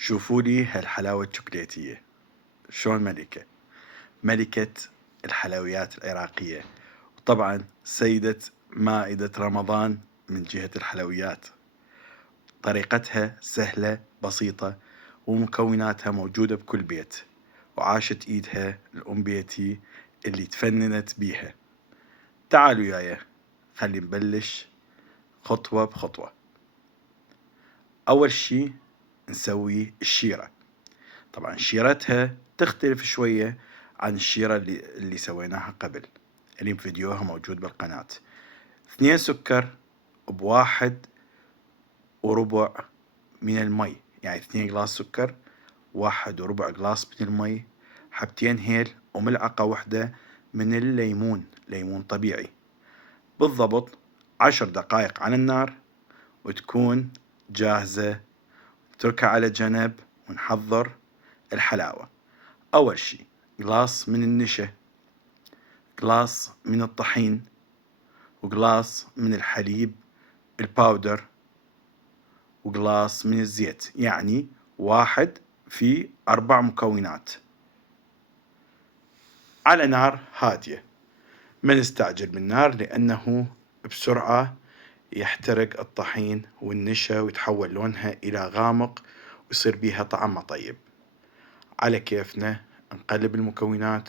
شوفوا لي هالحلاوة الشوكولاتية شلون ملكة الحلويات العراقية، وطبعا سيدة مائدة رمضان من جهة الحلويات. طريقتها سهلة بسيطة ومكوناتها موجودة بكل بيت، وعاشت ايدها الأم بيتي اللي تفننت بيها. تعالوا يايا خلي نبلش خطوة بخطوة. أول شي نسوي الشيرة. طبعا شيرتها تختلف شوية عن الشيرة اللي سويناها قبل، اللي فيديوها موجود بالقناة. 2 سكر بواحد وربع من المي، يعني 2 جلاس سكر 1 وربع جلاس من المي، حبتين هيل وملعقة واحدة من الليمون، ليمون طبيعي. بالضبط 10 دقائق على النار وتكون جاهزة. نتركها على جنب ونحضر الحلاوة. أول شي جلاس من النشا، جلاس من الطحين، وجلاس من الحليب الباودر، وجلاس من الزيت، يعني 1 في 4 مكونات على نار هادية. ما نستعجل بالنار لأنه بسرعة يحترق الطحين والنشا ويتحول لونها إلى غامق ويصير بيها طعمها طيب. على كيفنا نقلب المكونات،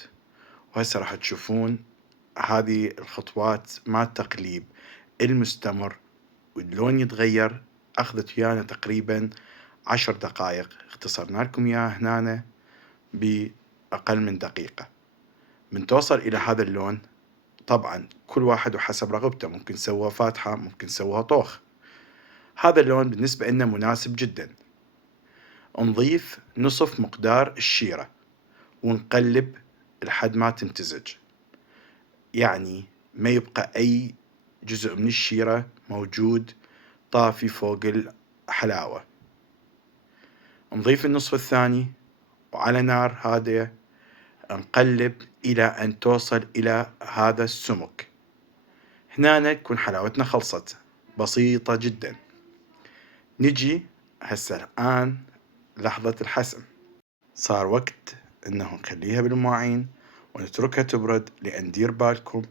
وهسه راح تشوفون هذه الخطوات مع التقليب المستمر واللون يتغير. أخذت ويانا تقريبا 10 دقائق، اختصرنا لكم إياها هنا بأقل من دقيقة. من توصل إلى هذا اللون، طبعا كل واحد وحسب رغبته، ممكن سوى فاتحة ممكن سوى طوخ. هذا اللون بالنسبة لنا مناسب جدا. نضيف نصف مقدار الشيرة ونقلب لحد ما تمتزج، يعني ما يبقى أي جزء من الشيرة موجود طافي فوق الحلاوة. نضيف النصف الثاني وعلى نار هادئة نقلب إلى أن توصل إلى هذا السمك. هنا تكون حلاوتنا خلصت، بسيطة جدا. نجي هسه الآن لحظة الحسم. صار وقت انه نخليها بالمواعين ونتركها تبرد، لان دير بالكم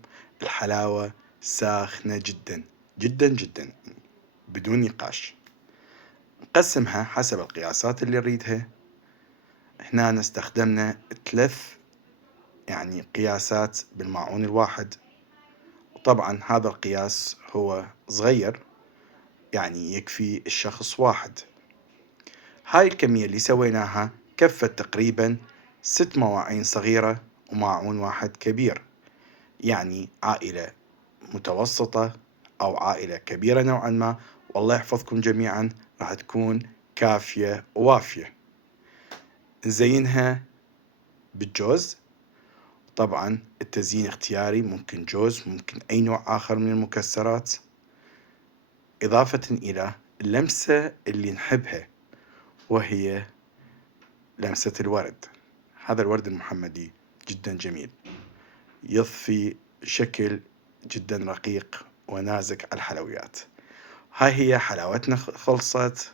الحلاوة ساخنة جدا جدا جدا بدون نقاش. نقسمها حسب القياسات اللي نريدها. هنا استخدمنا 3 يعني قياسات بالماعون الواحد، وطبعا هذا القياس هو صغير يعني يكفي الشخص واحد. هاي الكمية اللي سويناها كفت تقريبا 6 مواعين صغيرة وماعون واحد كبير، يعني عائلة متوسطة أو عائلة كبيرة نوعا ما، والله يحفظكم جميعا، راح تكون كافية ووافية. نزينها بالجوز. طبعا التزيين اختياري، ممكن جوز ممكن أي نوع آخر من المكسرات، إضافة إلى اللمسة اللي نحبها وهي لمسة الورد. هذا الورد المحمدي جدا جميل، يضفي شكل جدا رقيق ونازك على الحلويات. هاي هي حلاوتنا خلصت.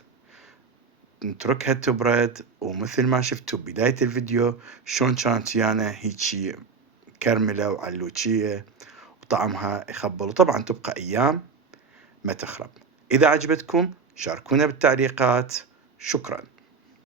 نتركها تبرد، ومثل ما شفتوا بداية الفيديو شلون كانت ويانا هيجي كرملة وعلوشية وطعمها يخبل، وطبعا تبقى أيام ما تخرب. إذا عجبتكم شاركونا بالتعليقات. شكرا.